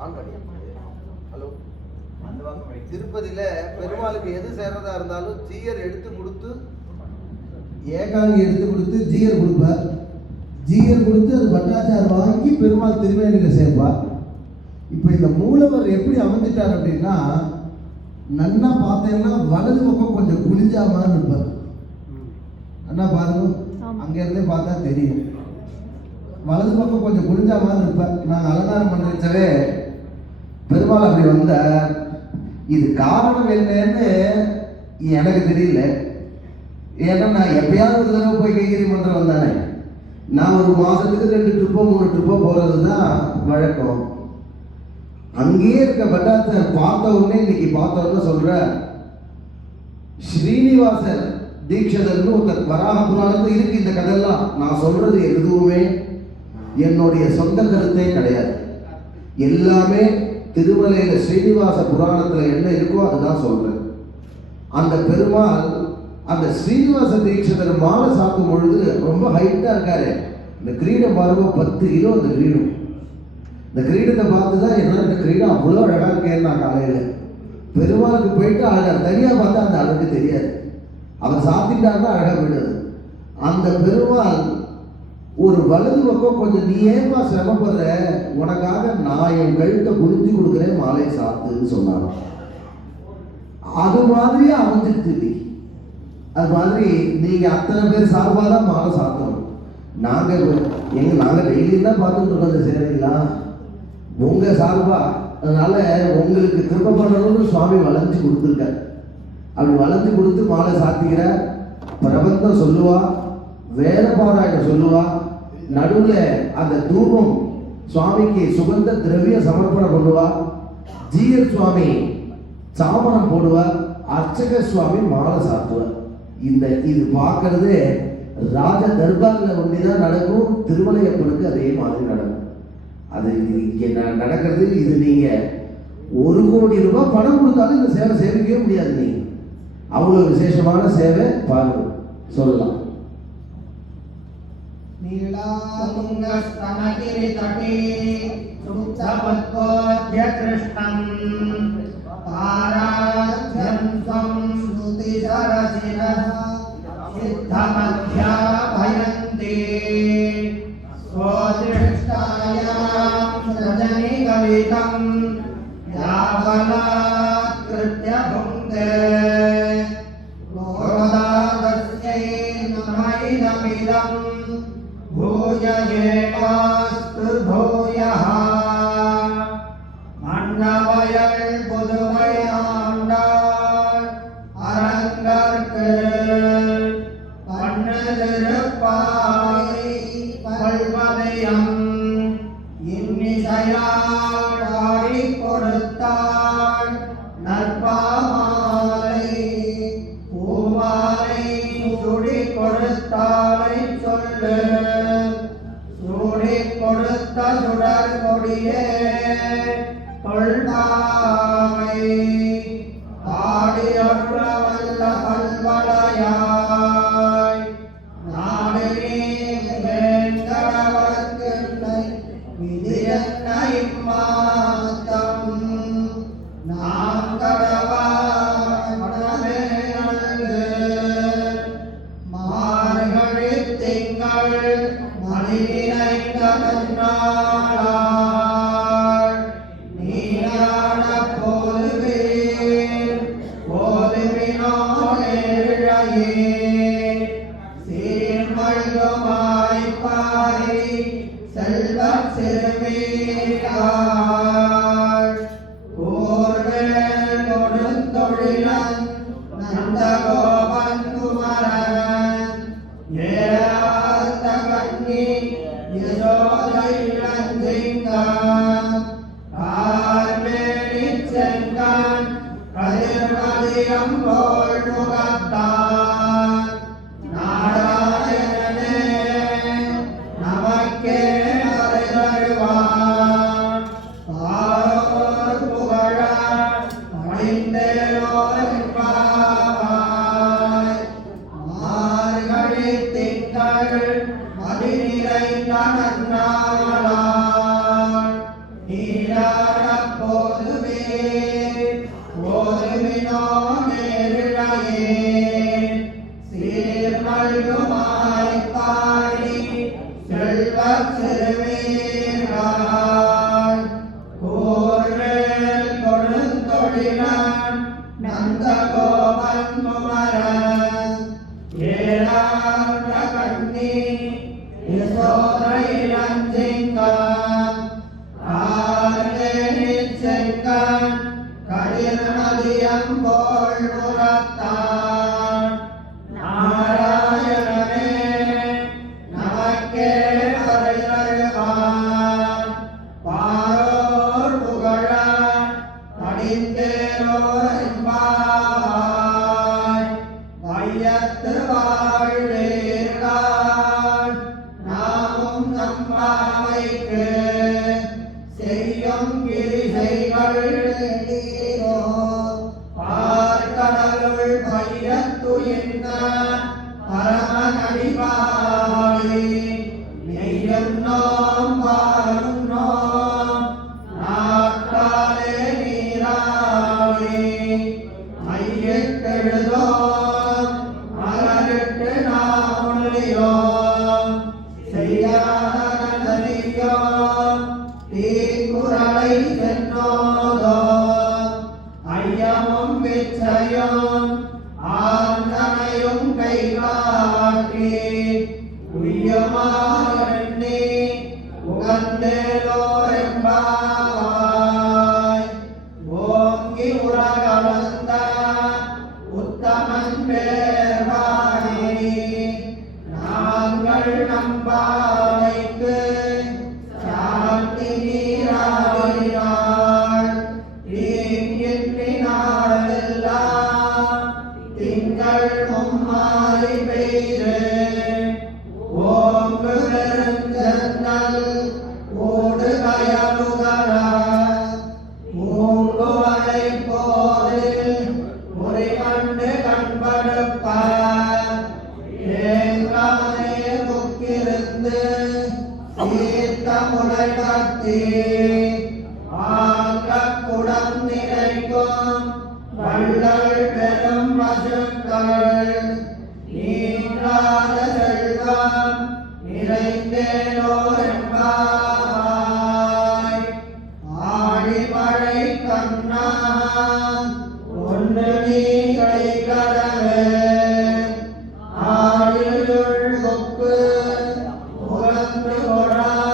Hello, திருப்பதியில பெருமாளுக்கு எது சேர்றதா இருந்தாலும் ஜீயர் எடுத்து கொடுத்து ஏகாங்கி எடுத்து கொடுத்து ஜீயர் கொடுப்பார். ஜீயர் கொடுத்து அது பட்டாச்சார் வாங்கி பெருமாள் திருவேணியில சேர்ப்பார். இப்போ இந்த மூலவர் எப்படி அமைஞ்சிட்டார் அப்படின்னா, நன்னா பார்த்தேன்னா வலது பக்கம் கொஞ்சம் குளிஞ்சா மாதிரி இருப்பார். அண்ணா பாருங்க, அங்கேருந்தே பார்த்தா தெரியும். வலது பக்கம் கொஞ்சம் குளிஞ்சா மாதிரி இருப்பார். நாங்கள் அலங்காரம் பண்ணிச்சவே பெருமாள் அப்படி வந்தார். இது காரணம் என்னன்னு எனக்கு தெரியல. ஏன்னா நான் எப்பயாவது ஒரு தடவை போய் கைகறி மன்றம் வந்தானே, நான் ஒரு மாதத்துக்கு 2 ட்ரிப்போ 3 ட்ரிப்போ போகிறது தான் வழக்கம். அங்கேயே இருக்க பட்டாச்சார் பார்த்த உடனே இன்னைக்கு பார்த்தவங்க சொல்ற, ஸ்ரீனிவாசர் தீட்சிதர்னு ஒருத்தர் வராக புராணத்தில் இருக்கு. இந்த கதையெல்லாம் நான் சொல்றது எதுவுமே என்னுடைய சொந்த கருத்தே கிடையாது. எல்லாமே திருமலையில ஸ்ரீனிவாச புராணத்துல என்ன இருக்கோ அதுதான் சொல்றேன். அந்த பெருமாள் அந்த ஸ்ரீனிவாச தீட்சிதர் மாலை சாத்தும் பொழுது ரொம்ப ஹைட்டா இருக்காரு. இந்த கிரீடம் பாருங்க, 10 கிலோ அந்த கிரீடம். இந்த கிரீடத்தை பார்த்துதான் என்ன, இந்த கிரீடம் அவ்வளோ அழகா இருக்கேன். நான் காலையில பெருமாளுக்கு போயிட்டு அழகா தனியா பார்த்தா அந்த அழகு தெரியாது. அவர் சாத்திட்டாருன்னா அழகா போயிடுது. அந்த பெருமாள் ஒரு வலது பக்கம் கொஞ்சம், நீ ஏமா சிரமப்படுற, உனக்காக நான் என் கழுத்தை குடிஞ்சு கொடுக்குறேன், மாலை சாத்துன்னு சொன்னாங்க. அது மாதிரியே அமைஞ்சிருச்சு. அது மாதிரி நீங்க அத்தனை பேர் சார்பாக தான் மாலை சாத்தணும். நாங்க டெய்லி தான் பார்த்துட்டு இருக்கோம் சரிங்களா, உங்க சார்பா. அதனால உங்களுக்கு கிருபை பண்ணணும்னு சுவாமி வளைஞ்சு கொடுத்துருக்கார். அப்படி வளைஞ்சு கொடுத்து மாலை சாத்திக்கிற, பிரபந்தம் சொல்லுவா, வேத பாராயணம் சொல்லுவா, நடுவுல அந்த தூபம் சுவாமிக்கு சுகந்த திரவிய சமர்ப்பணம் பண்ணுவா, ஜீயர் சுவாமி சாமரம் போடுவார், அர்ச்சக சுவாமி மாலை சாத்துவார். இது பார்க்கறது ராஜ தர்பார்ல ஒன்றிதான் நடக்கும். திருமலையப்பனுக்கு அதே மாதிரி நடக்கும். அது இங்க நடக்கிறது. இது நீங்க 1 கோடி ரூபாய் பணம் கொடுத்தாலும் இந்த சேவை சேவிக்கவே முடியாது. நீங்க அவ்வளவு விசேஷமான சேவை பாருங்க, சொல்லலாம். நீலாதுங்கஸ்தனகிரிதடே சுப்தபத்வோத்ய கிருஷ்ணம் ஆராத்யம் ஸ்வம் ஸ்ருதிசரசிரः சித்தமத்யாபயந்தே ஸ்வதிஷ்டாயாம் ரஜனிகலிதம் யாவலாத்கிருத்ய புங்கே கோதாதஸ்யை நமயிதமிதம் பூய ஏவாஸ்து பூயः. மன்னவயல் புதுவை ஆண்டாள் அரங்கற்கு பண்ணதிருப்பாய் பல்வதயம் இன்னிசையாள் பாடிக் கொடுத்தாள் நற்பாமாலை பூமாலை சுடி கொடுத்தாளை சொல்லு. சூடி கொடுத்த சுடர் கொடியே கொள்ளாமை ஆடி அருளவல்ல பல்வளையாய் நாடினே வேண்டவர்க்கு விதியன்ன இம்மாத்தம் நாம் கடவா மனமே அழகு. மார்கழி திங்கள் மணி நிறைந்த நன்னாளாள் நீராட போதுவீர் போதுவினோடேழையே சீர்மழுமாய் பாரி செல்வச் சிறுமீராள் போர்வேல் கொடுந்தொழிலன் நந்தகோபன் குமரன் ஏராத்த கண்ணி யசோதை இளஞ்சிங்கம் கார்மேனிச் செங்கன் கதிர்மதியம் போல் முகத்தான் நாராயணனே நமக்கே அறிதருவான். பாரோர் புகழ மணிந்தேரோர் என்பாய். மார்கழி திங்கள் மதி நிறைந்த நன்னாளாள் நீராட ஓதுமினோ நேரிழையே சீர்மல்குமாய் பாடி செல்வச் சிறுமீர்கள் கூர்வேல் கொடுந்தொழிலான் நந்தகோபன் குமரன் ஏழாண்ட கண்ணி யசோதை இளஞ்சிங்கம் ஆர்வேலிச் செங்கண் கதிர்மதியம் போல் முரத்தான் நாராயணனே நமக்கே பரிதருவான் பாரோர் புகழ படிந்தேரோர் என்பாய் வையத்து வாழ்வீர்கள் நாமும் நம்பாவைக்கு செய்யும் கிரிசைகள் நீரோ பார்க்கடலுள் பையத்துயிர்ந்த பரமநடிபாடி நெய்யும் நோம் பாலும் நோம் நாட்டாலே நீராடி மையிட்டெழுதோம் மலரிட்டு நாமொழியோம் செய்யாதனியோம் தீக்குறளை சென்னோதோம் ஐயமும் விச்சையும் ஆந்தனையும் கை காட்டி உய்யமாறெண்ணி உகந்தேலோரெம்பாவாய் ஓங்கி உலகளந்த உத்தமன் பேர்வாடி நாங்கள் நம்பாவைக்கு சாந்தி நீராடினாள் தீங்கின்றி நாளெல்லாம் திங்கள் மும்மாறி பெய்து ஓங்கு பெருஞ்சன்னல் ஓடு கயலுகர மூங்குவளை போதில் முறைகண்டு கண்படுப்ப ஏங்கானே புக்கிருந்து சீர்த்த முறை கட்டி ஆங்கக்குடம் நிறைக்கும் வள்ளல் பெரும் பசுக்கள் நீங்காத செல்வம் நிறைந்தேனோர் என்பாய் ஆழிமழை கண்ணா ஒன்று நீ கைகடவே ஆழியுள் கொக்கு உகந்து கொடாதேவி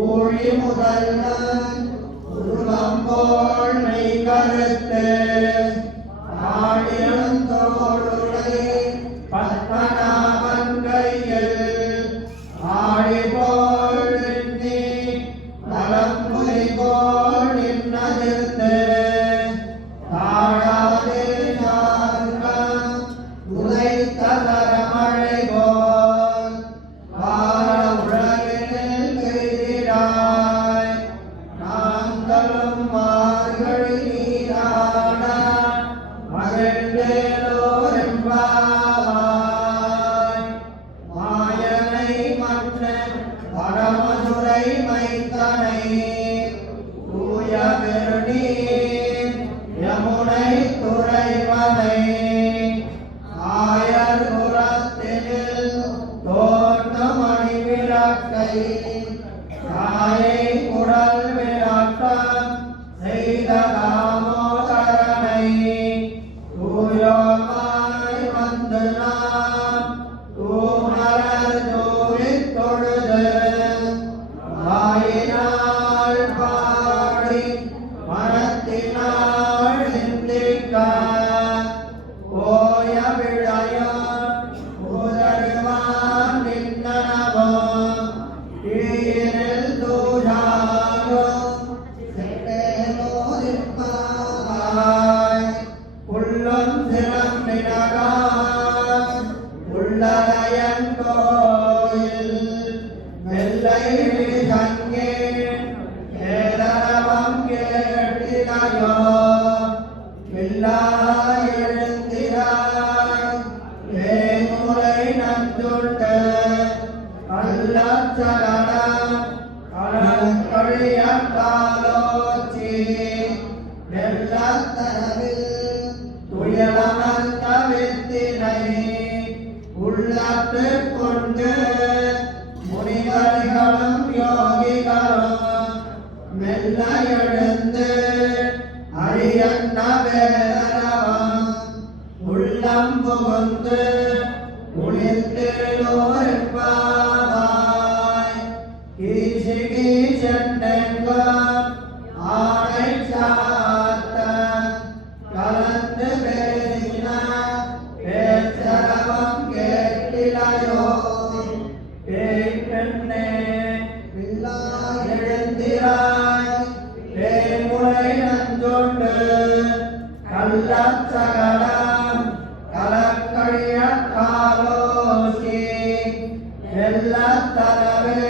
ஊழி முதல்வன் உருவம்போல் மெய் கருத்து ஆழியந்தோளுடை பத்மநாபன் கையில் ஆழி போல் எண்ணி நலம்புரி போல் நின்னதிர்த்து தாழாதே நான்கம் உதைத்த தரமழை போல் வாழ உலகினில் பெய்திடாய் நாங்களும் மார்கழி நீராட மகிழ்ந்தேலோர் என்பாய் மாயனை மற்ற பரமதுரை மைத்தனை தூய பெருநீர் யமுனை துறைவனை ஆயர் குலத்தினில் தோன்றும் மணி விளக்கை தாயை குடல் விளக்கம் செய்த தாமோதரனை தூயோமாய் வந்து நாம் தூமலர் தூவித் தொழுது வாயினால் பாடி மனத்தினால் சிந்திக்க போய விளையான் உதருவான் நின்னனவும் கீழில் தூஷாரும் செட்டேலோரிப்பாய் உள்ளம் சிறம்பினகான் உள்ளரையன் கோயில் வெள்ளை சங்கே கேரளவம் கேட்டிலையோ எல்லாய் எழுந்திராய் வேமுறை நந்துண்டு கள்ளச்சரணம் கழியத்தாலோச்சி தரவில் துயரமந்த வித்தினை உள்ளத்து கொண்டு முனிவர்களும் யோகிகளும் மெல்ல எழுந்து அரியன்ன வேதனவம் உள்ளம் புகுந்து குளிர்த்தெழுவாய் ஈசிகி சென்றெங்கும் ஆடை சாத்த கலந்து பேசின பேச்சரவம் கேட்டிலையோ பேய்கண்ணே பிள்ளாய் எழுந்திராய் பேய்முறை நஞ்சொண்டு கள்ளச்சகடம் கலக்கழிய காலோசி வெள்ளத்தரவே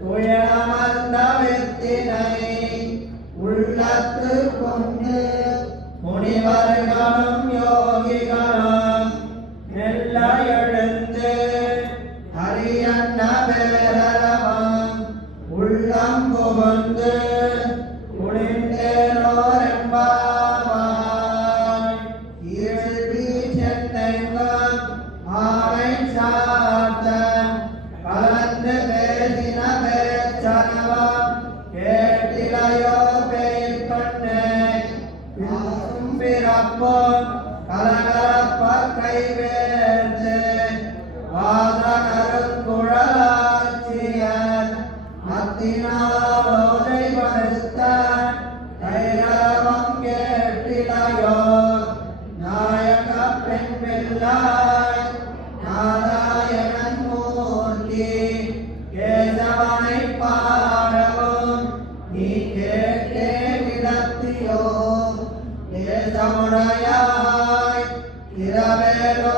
துயரமந்த வித்தினை உள்ளத்து கொண்டு முனிவர்களும் யோகிகளும் மெல்ல எழுந்து அரியன்ன பேரவம் உள்ளம் புகுந்து குளிர்ந்தேரோரெம்பாவாய் ஈழ்வி சென்னைங்கும் ஆடை சாத்த கலந்து பேசின பேச்சனவம் கேட்டிலையோ பேய்கண்ணே பிறப்பும் கலகலப்ப கைவேந்து வாசகருக்குழலாட்சியன் மத்தினாலோதை படுத்த தைரவம் கேட்டிலையோ நாயக பெண் பிள்ளாய் நாராயணன் மூர்த்தி கேசவனை பாடவும் நீ கேட்டே விடத்தியோ தேசமுடையாய் இரவேலோ